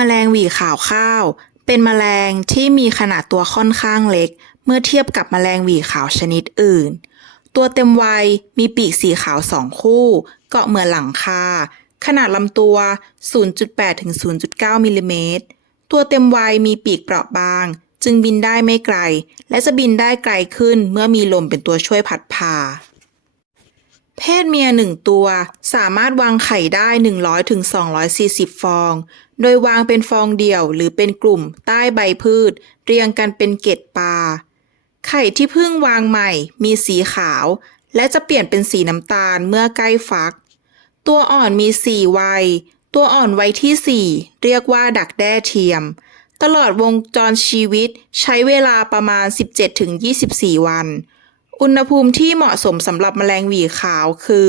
แมลงหวีขาวข้าว เป็นแมลงที่มีขนาดตัวค่อนข้างเล็ก เมื่อเทียบกับแมลงหวีขาวชนิดอื่น ตัวเต็มวัยมีปีกสีขาวสองคู่ เกาะเหมือนหลังคา ขนาดลำตัว 0.8ถึง0.9มิลลิเมตร ตัวเต็มวัยมีปีกเปราะบาง จึงบินได้ไม่ไกล และจะบินได้ไกลขึ้นเมื่อมีลมเป็นตัวช่วยพัดพาเพศเมียหนึ่งตัวสามารถวางไข่ได้ 100-240 ฟอง โดยวางเป็นฟองเดี่ยวหรือเป็นกลุ่มใต้ใบพืช เรียงกันเป็นเกล็ดปลา ไข่ที่เพิ่งวางใหม่ มีสีขาว และจะเปลี่ยนเป็นสีน้ำตาลเมื่อใกล้ฟัก ตัวอ่อนมี4วัย ตัวอ่อนวัยที่4เรียกว่าดักแด้เทียม ตลอดวงจรชีวิตใช้เวลาประมาณ 17-24 วัน อุณหภูมิที่เหมาะสมสำหรับแมลงหวีขาวคือ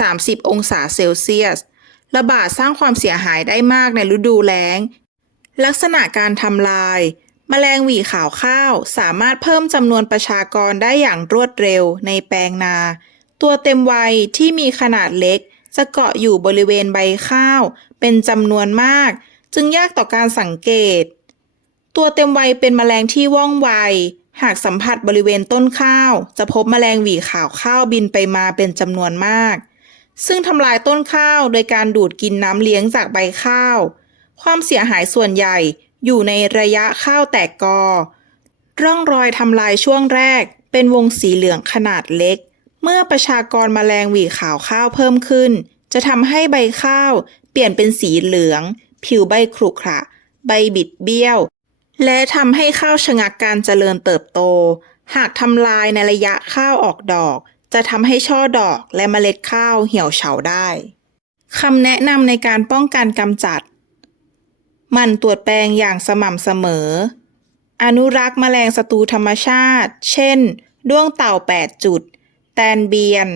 30 องศาเซลเซียส ระบาดสร้างความเสียหายได้มากในฤดูแล้ง ลักษณะการทำลาย แมลงหวีขาวข้าว สามารถเพิ่มจำนวนประชากรได้อย่างรวดเร็วในแปลงนา ตัวเต็มวัยที่มีขนาดเล็ก จะเกาะอยู่บริเวณใบข้าว เป็นจำนวนมาก จึงยากต่อการสังเกต ตัวเต็มวัยเป็นแมลงที่ว่องไวหากสัมผัสบริเวณต้นข้าว จะพบแมลงหวีขาวข้าวบินไปมาเป็นจำนวนมาก ซึ่งทำลายต้นข้าวโดยการดูดกินน้ำเลี้ยงจากใบข้าว ความเสียหายส่วนใหญ่อยู่ในระยะข้าวแตกกอ ร่องรอยทำลายช่วงแรก เป็นวงสีเหลืองขนาดเล็ก เมื่อประชากรแมลงหวีขาวข้าวเพิ่มขึ้น จะทำให้ใบข้าว เปลี่ยนเป็นสีเหลือง ผิวใบขรุขระ ใบบิดเบี้ยว และทำให้ข้าวชะงักการเจริญเติบโต หากทำลายในระยะข้าวออกดอก จะทำให้ช่อดอกและเมล็ดข้าวเหี่ยวเฉาได้คำแนะนำในการป้องกันกำจัด มันตรวจแปลงอย่างสม่ำเสมอ อนุรักษ์แมลงศัตรูธรรมชาติ เช่น ด้วงเต่า 8 จุด แตนเบียน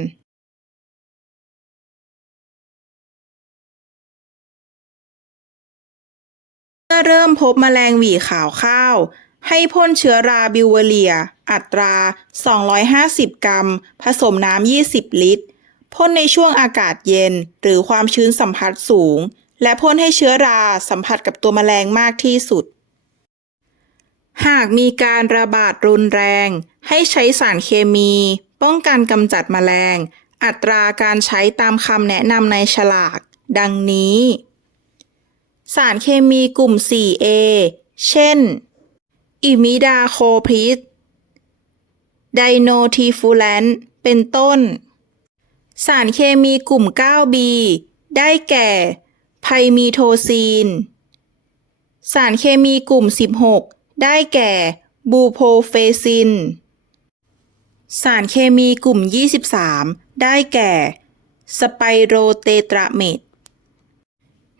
เมื่อเริ่มพบแมลงหวีขาวข้าว ให้พ่นเชื้อราบิวเวเรีย อัตรา 250 กรัม ผสมน้ำ 20 ลิตร พ่นในช่วงอากาศเย็น หรือความชื้นสัมผัสสูง และพ่นให้เชื้อราสัมผัสกับตัวแมลงมากที่สุด หากมีการระบาดรุนแรง ให้ใช้สารเคมี ป้องกันกำจัดแมลง อัตราการใช้ตามคำแนะนำในฉลาก ดังนี้ สารเคมีกลุ่ม 4A เช่น อิมิดาโคพิส ไดโนทีฟูแลนเป็นต้น สารเคมีกลุ่ม 9B ได้แก่ ไพมีโทซีน สารเคมีกลุ่ม 16 ได้แก่บูโพเฟซิน สารเคมีกลุ่ม 23 ได้แก่ สไปโรเตตราเมด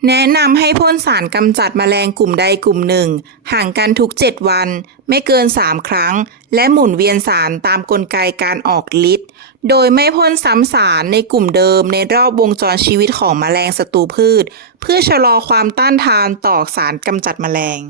แนะนำให้พ่นสารกำจัดแมลงกลุ่มใดกลุ่มหนึ่ง ห่างกันทุก 7 วัน ไม่เกิน 3 ครั้ง และหมุนเวียนสารตามกลไกการออกฤทธิ์โดยไม่พ่นซ้ำสารในกลุ่มเดิมในรอบวงจรชีวิตของแมลงศัตรูพืช เพื่อชะลอความต้านทานต่อสารกำจัดแมลง